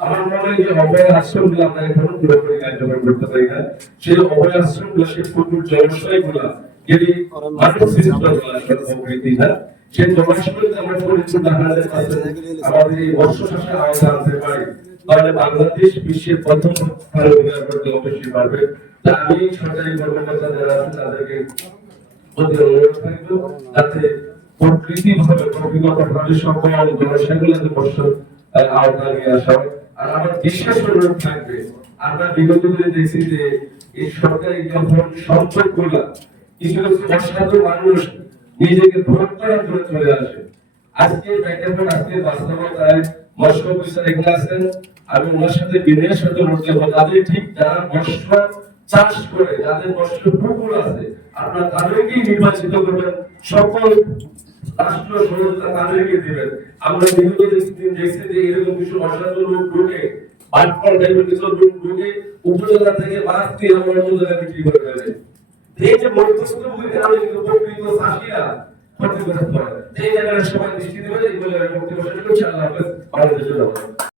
আমার মনে হয় যে অভয় আশ্রমগুলো আমরা এখনও পুরোপুরি কার্যকর করতে পারি না। সেই অভয় আশ্রমগুলো, সেই পুকুর জলাশয়গুলা যদি মানব সৃষ্টগুলা প্রকৃতি না, সেই জলাশয়গুলোতে আমরা আমাদের আমাদের এই তাহলে বাংলাদেশ বিশ্বের প্রথম অধিকার করতে অবশ্যই পারবে তা আমি সরকারি কর্মকর্তা যারা আছে তাদেরকে প্রকৃতি ভাবে প্রকৃতিগত ভাবে সকল জনসাধারণকে বর্ষ নিয়ে আসা হয়। আর আমার অনুরোধ থাকবে। আমরা বিগত দিনে দেখছি যে এই সরকারি যখন কিছু মানুষ নিজেকে ভোট করার জন্য চলে আসে। আজকে আজকে বাস্তবতায় মৎস্য অফিসার এখানে আছেন। আমি ওনার সাথে বিনয়ের সাথে বলতে হবে তাদের ঠিক যারা মৎস্য চাষ করে, যাদের মৎস্য পুকুর আছে, আপনারা তাদেরকেই নির্বাচিত করবেন। সকল রাষ্ট্র সহায়তা তাদেরকে দিবেন। আমরা বিগত দিন দেখছি যে এরকম কিছু অসাধু লোক ঢুকে আল্লাহ